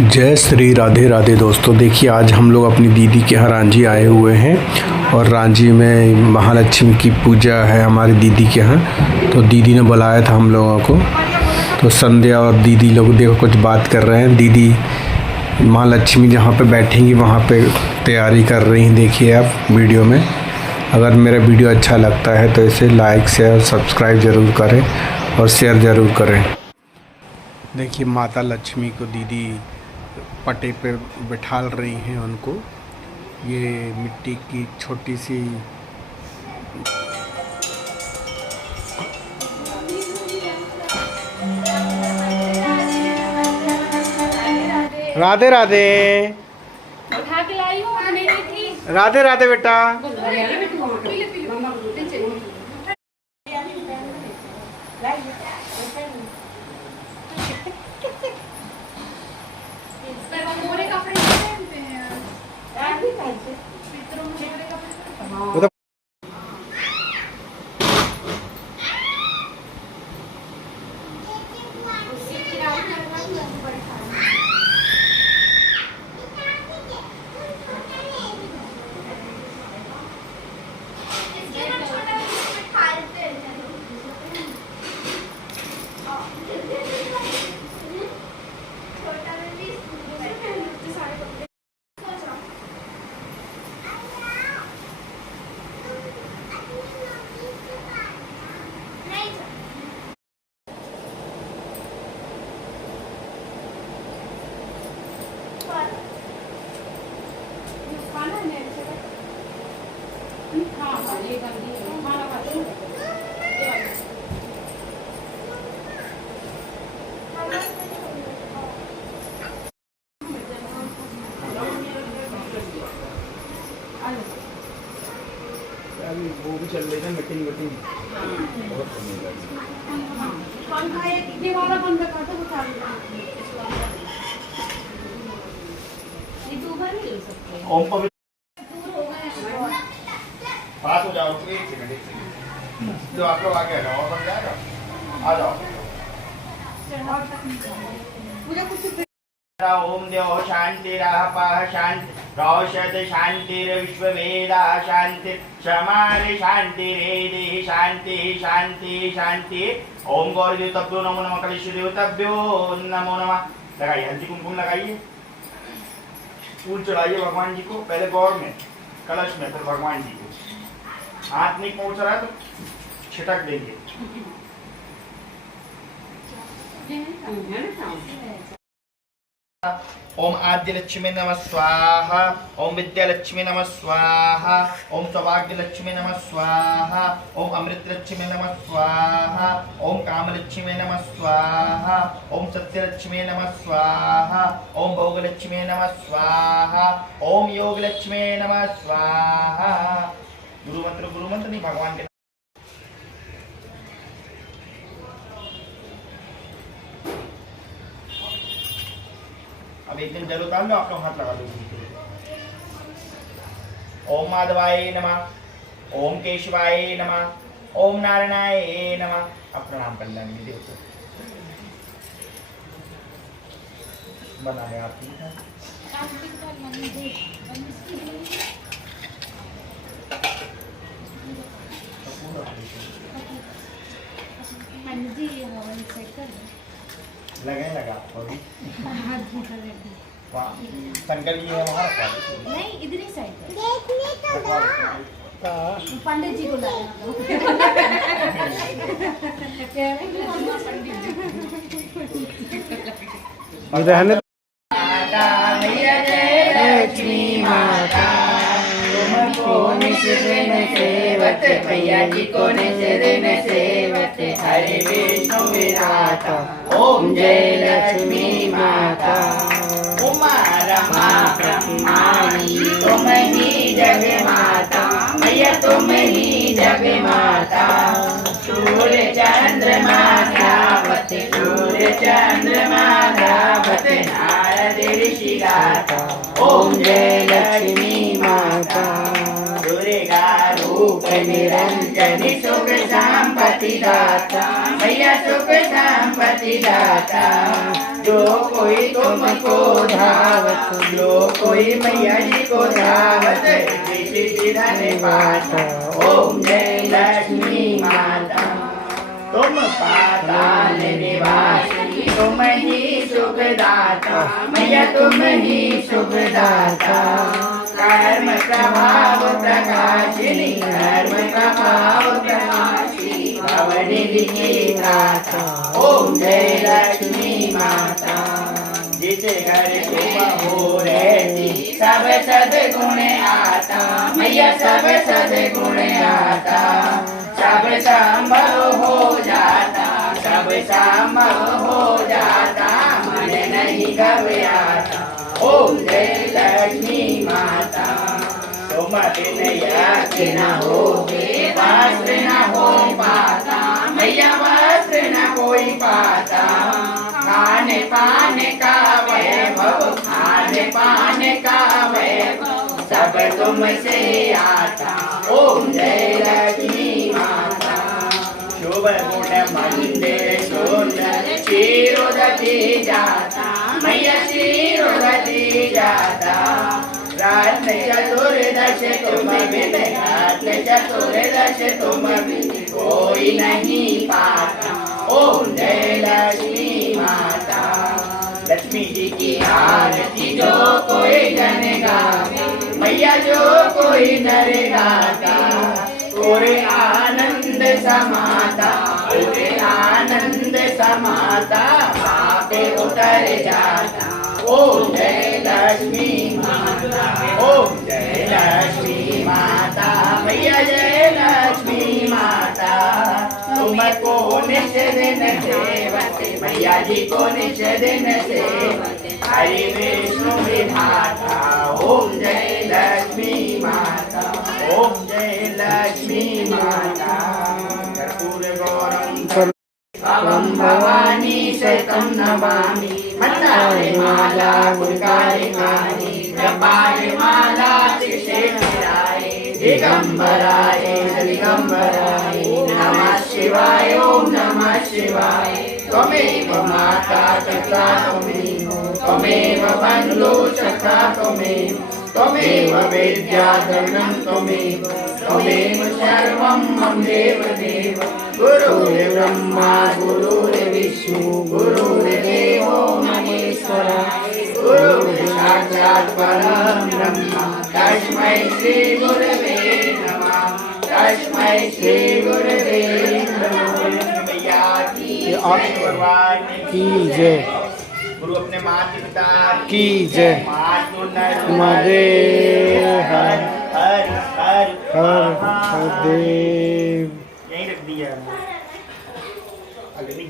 जय श्री राधे राधे दोस्तों। देखिए आज हम लोग अपनी दीदी के यहाँ रांझी आए हुए हैं और रांझी में महालक्ष्मी की पूजा है हमारी दीदी के यहाँ। तो दीदी ने बुलाया था हम लोगों को। तो संध्या और दीदी लोग देखो कुछ बात कर रहे हैं। दीदी महालक्ष्मी जहाँ पे बैठेंगी वहाँ पे तैयारी कर रही हैं। देखिए आप वीडियो में। अगर मेरा वीडियो अच्छा लगता है तो इसे लाइक शेयर सब्सक्राइब ज़रूर करें और शेयर ज़रूर करें। देखिए माता लक्ष्मी को दीदी पटे पे बिठाल रही हैं उनको। ये मिट्टी की छोटी सी राधे राधे उठा के लाई हूँ मेरी थी। राधे राधे बेटा। वो भी चल रही है मीटिंग बहुत कमी ये वाला बंद कर दो उठा लो। ये दो बार नहीं ले सकते। ओम पवित्र पास हो जाओ। एक सेकंड जो आप लोग आगे आ जाओ और बन जाएगा। आ जाओ। मुझे कुछ ओम देव शांतिरापः शांति रौषध शांतिर्विश्ववेदा शांति क्षमारि शांतिरेधि शांति शांति शांति। ओम गौरी देवताभ्यो नमो नमः। कलेश देवताभ्यो नमो नमः। लगाइए हल्दी कुमकुम लगाइए। फूल चढ़ाइए भगवान जी को। पहले गौर में कलश में फिर भगवान जी को। हाथ नहीं पहुंच रहा है तो छिटक देंगे। ओम आद्य लक्ष्मी नमः स्वाहा। ओम विद्या लक्ष्मी नमः स्वाहा। ओम सौभाग्य लक्ष्मी नमः स्वाहा। ओम अमृत लक्ष्मी नमः स्वाहा। ओम काम लक्ष्मी नमः स्वाहा। ओम सत्य लक्ष्मी नमः स्वाहा। ओम भोग लक्ष्मी नमः स्वाहा। ओम योग लक्ष्मी नमः स्वाहा। गुरु मंत्र नहीं भगवान के। अब एक दिन जल उतार लो। आप लोग हाथ लगा दो। ओम माधवाय नमः। ओम केशवाय नमः। ओम नारायणाय नमः। अब प्रणाम कर लेंगे देव को। बनाए आप लगा शंकर जी है वहाँ नहीं इधर ही साइड पंडित जी को रहने लक्ष्मी माता तुमको निस्दिन सेवत भैया जी को निस्दिन सेवत हरे विष्णु विराता। ओम जय लक्ष्मी माता। उमा रमा ब्रह्माणी तुम ही जग माता। भैया तुम ही जग माता। सूर्य चंद्रमा गावत सूर्य चंद्रमा गावत नारद ऋषि गाता। ओम जय लक्ष्मी माता। दुर्गा रूप निरंजनी सुख संपत्ति दाता मैया सुख संपत्ति दाता। जो कोई तुमको धावत जो कोई मैया जी को धावत धन पाता। ओम जय लक्ष्मी माता। तुम पाताल निवासी तुम ही सुखदाता मैया तुम ही सुखदाता। कर्म प्रभाव प्रकाशिनी कर्म प्रभाव प्रकाशिनी भवनिधि की दाता। ओम जय लक्ष्मी माता। जिस घर तुम हो रहती सब सद्गुण आता मैया सब सद्गुण आता। सब संभव हो जाता सब संभव हो जाता मन नहीं घबराता। ओम जय लक्ष्मी माता। तुम बिन यज्ञ न होगे वस्त्र न हो पाता मैया वस्त्र न कोई पाता। खाने पाने का वैभव खाने पाने का वैभव सब तुमसे आता। ओम जय लक्ष्मी माता। शुभ गुण मंदिर सुंदर शिरोधति जाता मैया शिरोधति जाता। रत्न चतुर्दश तुम बिन रत्न चतुर्दश तुम बिन कोई नहीं पाता। ओम जय लक्ष्मी माता। लक्ष्मी जी की आरती जो कोई जन गावे मैया जो कोई नर गाता। पूरे आनंद समाता पूरे आनंद समाता पापे उतर जाता। ओम जय लक्ष्मी माता। ओम जय लक्ष्मी माता मैया जय लक्ष्मी माता। तुमको निज दिन सेवते मैया जी को निज दिन सेवते हरि विष्णु विधाता। ओम जय लक्ष्मी माता। ओम जय लक्ष्मी माता। कर्पूर गौरम अवं भवानी शतं नमामि। मन्दारे माला गुणकारिकानि जपारे माला त्रिशेखराय दिगंबराय दिगंबराय नमः शिवाय। ओम नमः शिवाय। त्वमेव माता पिता त्वमेव त्वमेव बन्धु सखा त्वमेव त्वमेव विद्या धनं त्वमेव त्वमेव सर्वं मम देव देव। गुरुर्ब्रह्मा गुरुर्विष्णु गुरुर्देवो महेश्वरः। गुरुर्साक्षात् परं ब्रह्म तस्मै श्री गुरवे नमः। तस्मै श्री गुरवे नमः। भगवान की जय। गुरु अपने माता पिता की जय। मदे हर हर हर हर हरदेव। यहीं रख दिया अगली।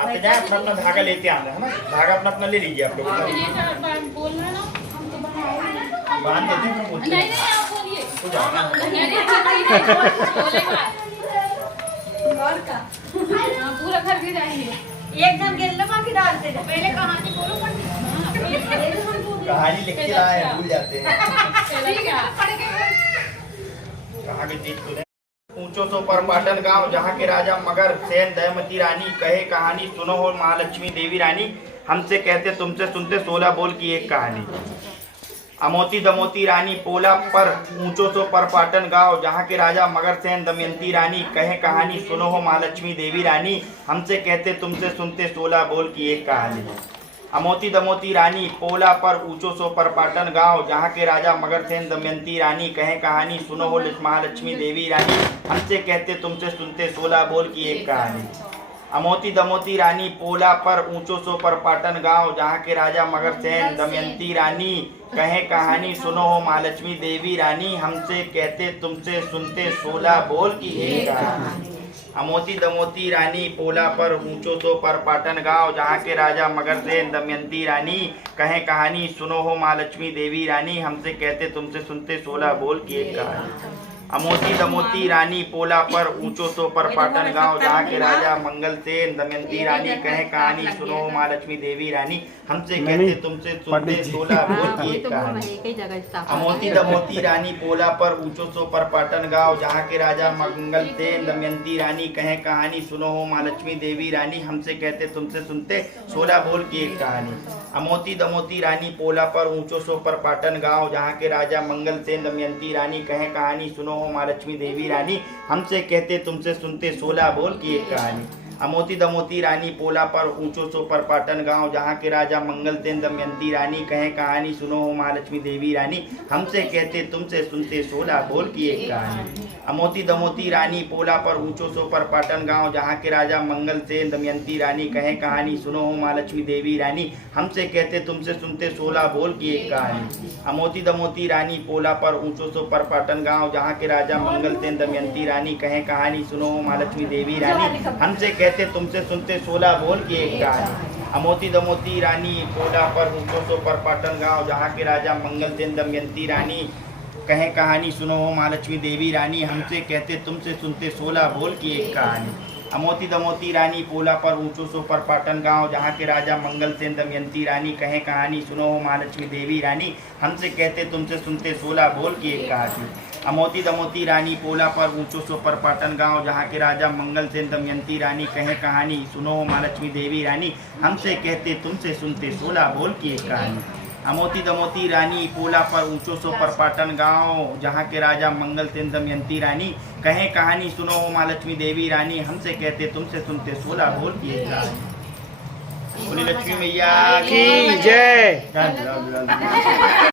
आप जाए अपना अपना धागा लेते आना है ना। धागा अपना अपना ले लीजिए आप लोग। बोलना ना बांध देते हैं फिर बोलते हैं। नहीं आप बोलिए। तो जाओ ना। और का पूरा घर के जाएंगे एकदम गेल बाकी डालते थे। पहले कहानी बोलो कहानी लिख के लाए भूल जाते हैं। ठीक है पढ़ के कहाँ के चीज को ऊंचो सो पर पाटन गांव जहाँ के राजा मगर सेन दयमती रानी कहे कहानी सुनो हो महालक्ष्मी देवी रानी। हमसे कहते तुमसे सुनते 16 बोल की एक कहानी। अमोती दमोती रानी पोला पर ऊंचो सो पर पाटन गांव जहाँ के राजा मगर सेन दमयंती रानी कहे कहानी सुनो हो महालक्ष्मी देवी रानी। हमसे कहते तुमसे सुनते 16 बोल की एक कहानी। अमोती दमोती रानी पोला पर ऊंचो सो पर पाटन गांव जहाँ के राजा मगर सेन दमयंती रानी कहे कहानी सुनो हो महालक्ष्मी देवी रानी। हमसे कहते तुमसे सुनते 16 बोल की एक कहानी। अमोती दमोती रानी पोला पर ऊंचो सो पर पाटन गांव जहाँ के राजा मगर सेन दमयंती रानी कहे कहानी सुनो हो महालक्ष्मी देवी रानी। हमसे कहते तुमसे सुनते 16 बोल की एक कहानी। अमोती दमोती रानी पोला पर ऊंचो सो पर पाटन गाँव जहाँ के राजा मगरसेन दमयंती रानी कहे कहानी सुनो हो माँ लक्ष्मी देवी रानी हमसे कहते तुमसे सुनते 16 बोल की एक कहानी। अमोती दमोती रानी पोला पर ऊंचो सो पर पाटन गाँव जहाँ के राजा मंगलसेन दमयंती रानी कहे कहानी सुनो हो माँ लक्ष्मी देवी रानी हमसे कहते तुमसे सुनते 16 बोल की एक कहानी। अमोती दमोती रानी पोला पर ऊंचो सो पर पाटन गाँव जहाँ के राजा मंगलसेन दमयंती रानी कहे कहानी सुनो हो माँ लक्ष्मी देवी रानी हमसे कहते तुमसे सुनते 16 बोल की एक कहानी। अमोती दमोती रानी पोला पर ऊंचो सो पर पाटन गाँव जहाँ के राजा मंगलसेन दमयंती रानी कहे कहानी सुनो हो माँ लक्ष्मी देवी रानी हमसे कहते तुमसे सुनते 16 बोल की एक कहानी। अमोती दमोती रानी पोला पर ऊंचो सो पर पाटन गाँव जहाँ के राजा मंगलसेन दमयंती रानी कहे कहानी सुनो हो माँ लक्ष्मी देवी रानी हमसे कहते तुमसे सुनते 16 बोल की एक कहानी। अमोती दमोती रानी पोला पर ऊंचो सो पर पाटन गाँव जहाँ के राजा मंगलसेन दमयंती रानी कहे कहानी सुनो हो माँ लक्ष्मी देवी रानी हमसे कहते तुमसे सुनते 16 बोल की एक कहानी। अमोती दमोती रानी पोला पर ऊंचो सो पर पाटन गाँव जहाँ के राजा मंगलसेन दमयंती रानी कहे कहानी सुनो हो माँ लक्ष्मी देवी रानी हमसे कहते तुमसे सुनते 16 बोल की एक कहानी। अमोती दमोती रानी पोला पर ऊंचो सो पर पाटन गाँव जहाँ के राजा मंगलसेन दमयंती रानी कहे कहानी सुनो हो माँ लक्ष्मी देवी रानी हमसे कहते तुमसे सुनते 16 बोल की एक कहानी। अमोती दमोती रानी पोला पर ऊंचो सो पर पाटन गाँव जहाँ के राजा मंगलसेन दमयंती रानी कहे कहानी सुनो हो माँ लक्ष्मी देवी रानी हमसे कहते तुमसे सुनते 16 बोल की एक कहानी। अमोती दमोती रानी पोला पर ऊंचो सो पर पाटन गाँव जहाँ के राजा मंगलसेन दमयंती रानी कहे कहानी सुनो हो माँ लक्ष्मी देवी रानी हमसे कहते तुमसे सुनते 16 बोल की एक कहानी। अमोती दमोती रानी पोला पर ऊंचो सो पर पाटन गाँव जहाँ के राजा मंगलसेन दमयंती रानी कहे कहानी सुनो हो माँ लक्ष्मी देवी रानी हमसे कहते तुमसे सुनते 16 बोल की एक कहानी। बोली लक्ष्मी मैया की जय।